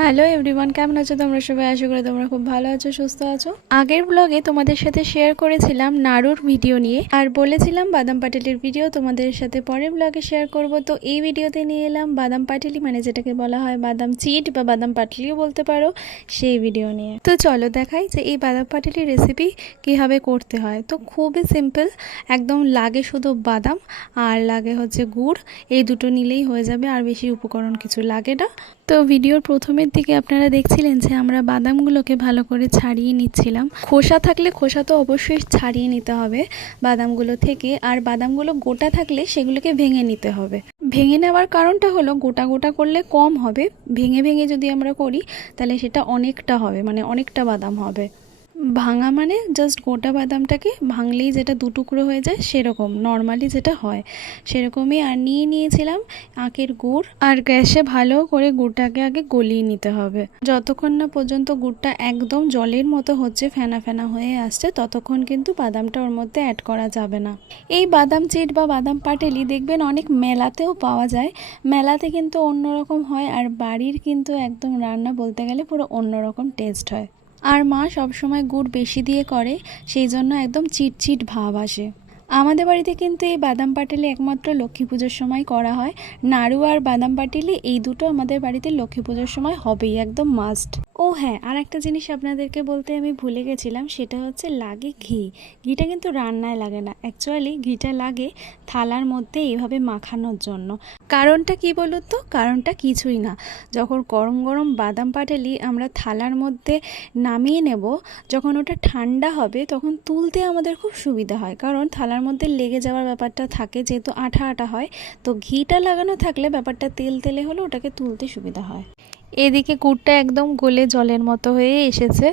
Hello everyone, কেমন আছো তোমরা সবাই? আশা করি তোমরা খুব ভালো আছো, সুস্থ আছো। আগের ব্লগে তোমাদের সাথে শেয়ার করেছিলাম নাড়ুর ভিডিও নিয়ে, আর বলেছিলাম বাদাম পাটালির ভিডিও তোমাদের সাথে পরের ব্লগে শেয়ার করব। তো এই ভিডিওতে নিয়ে এলাম বাদাম পাটালি, মানে যেটাকে বলা হয় বাদাম চিট বা বাদাম পাটালিও বলতে পারো, সেই ভিডিও নিয়ে। তো চলো দেখাই যে এই বাদাম পাটালির রেসিপি কীভাবে করতে হয়। তো খুবই সিম্পল, একদম লাগে শুধু বাদাম আর লাগে হচ্ছে গুড়, এই দুটো নিলেই হয়ে যাবে, আর বেশি উপকরণ কিছু লাগে না। তো ভিডিওর প্রথমের দিকে আপনারা দেখছিলেন যে আমরা বাদামগুলোকে ভালো করে ছাড়িয়ে নিচ্ছিলাম। খোসা থাকলে খোসা তো অবশ্যই ছাড়িয়ে নিতে হবে বাদামগুলো থেকে, আর বাদামগুলো গোটা থাকলে সেগুলোকে ভেঙে নিতে হবে। ভেঙে নেওয়ার কারণটা হলো গোটা গোটা করলে কম হবে, ভেঙে ভেঙে যদি আমরা করি তাহলে সেটা অনেকটা হবে, মানে অনেকটা বাদাম হবে। ভাঙা মানে জাস্ট গোটা বাদামটাকে ভাঙলেই যেটা দু টুকরো হয়ে যায়, সেরকম নর্মালি যেটা হয় সেরকমই। আর নিয়েছিলাম আখের গুড়, আর গ্যাসে ভালো করে গুড়টাকে আগে গলিয়ে নিতে হবে। যতক্ষণ না পর্যন্ত গুড়টা একদম জলের মতো হচ্ছে, ফেনা ফেনা হয়ে আসছে, ততক্ষণ কিন্তু বাদামটা ওর মধ্যে অ্যাড করা যাবে না। এই বাদাম চিট বা বাদাম পাটালি দেখবেন অনেক মেলাতেও পাওয়া যায়। মেলাতে কিন্তু অন্যরকম হয়, আর বাড়ির কিন্তু একদম রান্না বলতে গেলে পুরো অন্যরকম টেস্ট হয়। আর মা সবসময় গুড় বেশি দিয়ে করে, সেই জন্য একদম চিটচিট ভাব আসে। আমাদের বাড়িতে কিন্তু এই বাদাম পাটালি একমাত্র লক্ষ্মী পুজোর সময় করা হয়। নাড়ু আর বাদাম পাটালি এই দুটো আমাদের বাড়িতে লক্ষ্মী পুজোর সময় হবেই, একদম মাস্ট। ও হ্যাঁ, আর একটা জিনিস আপনাদেরকে বলতে আমি ভুলে গেছিলাম, সেটা হচ্ছে লাগে ঘি। ঘিটা কিন্তু রান্নায় লাগে না, অ্যাকচুয়ালি ঘিটা লাগে থালার মধ্যে এইভাবে মাখানোর জন্য। কারণটা কি বলুন তো? কারণটা কিছুই না, যখন গরম গরম বাদাম পাটালি আমরা থালার মধ্যে নামিয়ে নেব, যখন ওটা ঠান্ডা হবে তখন তুলতে আমাদের খুব সুবিধা হয়, কারণ থালার মধ্যে লেগে যাওয়ার ব্যাপারটা থাকে, যেহেতু আঠা আঠা হয়। তো ঘিটা লাগানো থাকলে ব্যাপারটা তেল তেলে হলে ওটাকে তুলতে সুবিধা হয়। এদিকে গুড়টা একদম গলে জলের মতো হয়ে এসেছে।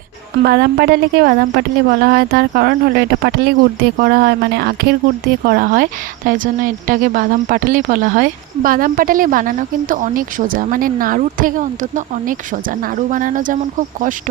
বাদাম পাটালিকে বাদাম পাটালি বলা হয়, তার কারণ হলো এটা পাটালি গুড় দিয়ে করা হয়, মানে আখের গুড় দিয়ে করা হয়, তাই জন্য এটাকে বাদাম পাটালি বলা হয়। বাদাম পাটালি বানানো কিন্তু অনেক সোজা, মানে নাড়ুর থেকে অন্তত অনেক সোজা। নাড়ু বানানো যেমন খুব কষ্ট,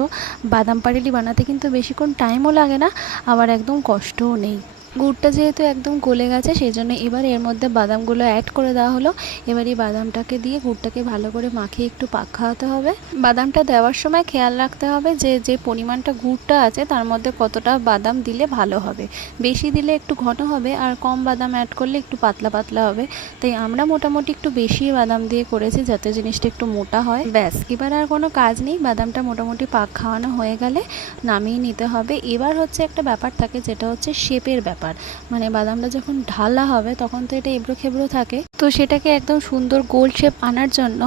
বাদাম পাটালি বানাতে কিন্তু বেশিক্ষণ টাইমও লাগে না, আবার একদম কষ্টও নেই। গুড়টা যেহেতু একদম গলে গেছে, সেই জন্য এবার এর মধ্যে বাদামগুলো অ্যাড করে দেওয়া হলো। এবার এই বাদামটাকে দিয়ে গুড়টাকে ভালো করে মাখিয়ে একটু পাক খাওয়াতে হবে। বাদামটা দেওয়ার সময় খেয়াল রাখতে হবে যে যে পরিমাণটা গুড়টা আছে তার মধ্যে কতটা বাদাম দিলে ভালো হবে। বেশি দিলে একটু ঘন হবে, আর কম বাদাম অ্যাড করলে একটু পাতলা পাতলা হবে। তাই আমরা মোটামুটি একটু বেশি বাদাম দিয়ে করেছি, যাতে জিনিসটা একটু মোটা হয়। ব্যাস, এবার আর কোনো কাজ নেই। বাদামটা মোটামুটি পাক খাওয়ানো হয়ে গেলে নামিয়ে নিতে হবে। এবার হচ্ছে একটা ব্যাপার থাকে, যেটা হচ্ছে শেপের ব্যাপার। মানে বাদামটা যখন ঢালা হবে তখন তো এটা এবড়ো খেবড়ো থাকে, তো সেটাকে একদম সুন্দর গোল শেপ আনার জন্য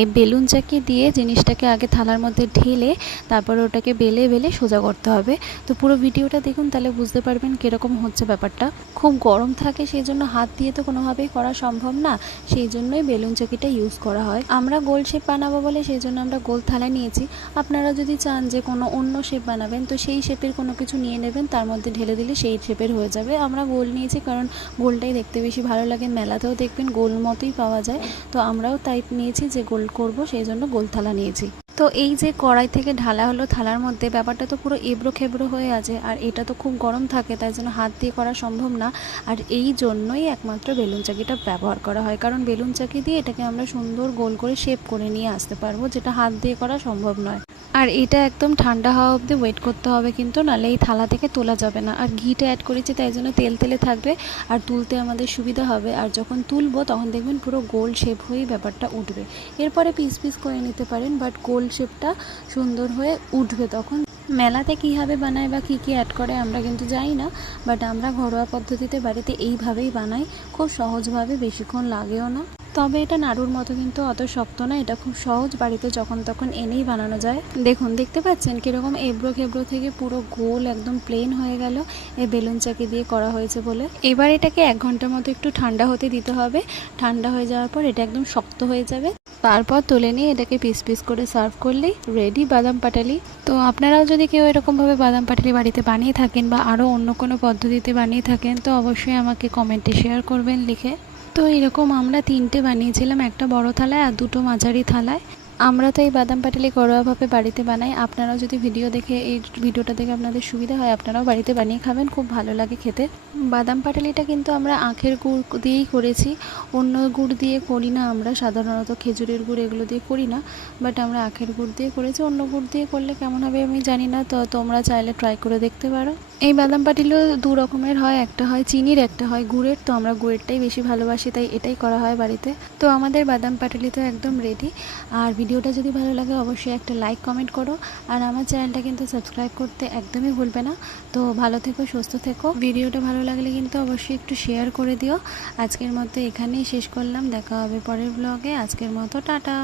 এই বেলুন চাকি দিয়ে জিনিসটাকে আগে থালার মধ্যে ঢেলে তারপর ওটাকে বেলে বেলে সোজা করতে হবে। তো পুরো ভিডিওটা দেখুন, তাহলে বুঝতে পারবেন কীরকম হচ্ছে ব্যাপারটা। খুব গরম থাকে, সেই জন্য হাত দিয়ে তো কোনোভাবেই করা সম্ভব না, সেই জন্যই বেলুন চাকিটা ইউজ করা হয়। আমরা গোল শেপ বানাবো বলে সেই জন্য আমরা গোল থালা নিয়েছি। আপনারা যদি চান যে কোনো অন্য শেপ বানাবেন, তো সেই শেপের কোনো কিছু নিয়ে নেবেন, তার মধ্যে ঢেলে দিলে সেই শেপের হয়ে যাবে। আমরা গোল নিয়েছি কারণ গোলটাই দেখতে বেশি ভালো লাগে, মেলাতেও দেখবেন গোল মতোই পাওয়া যায়। তো আমরাও তাই নিয়েছি যে গোল করব, সেই জন্য গোল থালা নিয়েছি। তো এই যে কড়াই থেকে ঢালা হলো থালার মধ্যে, ব্যাপারটা তো পুরো এবড়ো খেবড়ো হয়ে আছে, আর এটা তো খুব গরম থাকে, তাই জন্য হাত দিয়ে করা সম্ভব না। আর এই জন্যই একমাত্র বেলুন চাকিটা ব্যবহার করা হয়, কারণ বেলুন চাকি দিয়ে এটাকে আমরা সুন্দর গোল করে শেপ করে নিয়ে আসতে পারবো, যেটা হাত দিয়ে করা সম্ভব নয়। আর এটা একদম ঠান্ডা হওয়া অবধি ওয়েট করতে হবে, কিন্তু নাহলে এই থালা থেকে তোলা যাবে না। আর ঘিটা অ্যাড করেছি তাই জন্য তেল তেলে থাকবে, আর তুলতে আমাদের সুবিধা হবে। আর যখন তুলবো তখন দেখবেন পুরো গোল শেপ হয়েই ব্যাপারটা উঠবে। এরপরে পিস পিস করে নিতে পারেন, বাট গোল শেপটা সুন্দর হয়ে উঠবে তখন। মেলাতে কীভাবে বানায় বা কী কী অ্যাড করে আমরা কিন্তু জানি না, বাট আমরা ঘরোয়া পদ্ধতিতে বাড়িতে এইভাবেই বানাই, খুব সহজভাবে, বেশিক্ষণ লাগেও না। তবে এটা নাড়ুর মতো কিন্তু অত শক্ত না, এটা খুব সহজ, বাড়িতে যখন তখন এনেই বানানো যায়। দেখুন, দেখতে পাচ্ছেন কীরকম এবড়ো খেবড়ো থেকে পুরো গোল একদম প্লেন হয়ে গেল, এই বেলুন চাকি দিয়ে করা হয়েছে বলে। এবার এটাকে 1 ঘন্টার মতো একটু ঠান্ডা হতে দিতে হবে। ঠান্ডা হয়ে যাওয়ার পর এটা একদম শক্ত হয়ে যাবে, তারপর তুলে নিয়ে এটাকে পিস পিস করে সার্ভ করলেই রেডি বাদাম পাটালি। তো আপনারাও যদি কেউ এরকমভাবে বাদাম পাটালি বাড়িতে বানিয়ে থাকেন, বা আরও অন্য কোনো পদ্ধতিতে বানিয়ে থাকেন, তো অবশ্যই আমাকে কমেন্টে শেয়ার করবেন লিখে। তো এরকম আমরা 3টে বানিয়েছিলাম, একটা বড় থালায় আর 2টো মাঝারি থালায়। আমরা তো এই বাদাম পাটালি ঘরোয়াভাবে বাড়িতে বানাই। আপনারাও যদি এই ভিডিওটা দেখে আপনাদের সুবিধা হয়, আপনারাও বাড়িতে বানিয়ে খাবেন, খুব ভালো লাগে খেতে। বাদাম পাটালিটা কিন্তু আমরা আখের গুড় দিয়েই করেছি, অন্য গুড় দিয়ে করি না। আমরা সাধারণত খেজুরের গুড় এগুলো দিয়ে করি না, বাট আমরা আখের গুড় দিয়ে করেছি। অন্য গুড় দিয়ে করলে কেমন হবে আমি জানি না, তো তোমরা চাইলে ট্রাই করে দেখতে পারো। এই বাদাম পাটালিও দু রকমের হয়, একটা হয় চিনির, একটা হয় গুড়ের। তো আমরা গুড়েরটাই বেশি ভালোবাসি, তাই এটাই করা হয় বাড়িতে। তো আমাদের বাদাম পাটালি তো একদম রেডি। আর ভিডিওটা যদি ভালো লাগে অবশ্যই একটা লাইক কমেন্ট করো, আর আমার চ্যানেলটা কিন্তু সাবস্ক্রাইব করতে একদমই ভুলবে না। তো ভালো থেকো, সুস্থ থেকো। ভিডিওটা ভালো লাগলে কিন্তু অবশ্যই একটু শেয়ার করে দিও। আজকের মতো এখানেই শেষ করলাম, দেখা হবে পরের ব্লগে। আজকের মতো টাটা।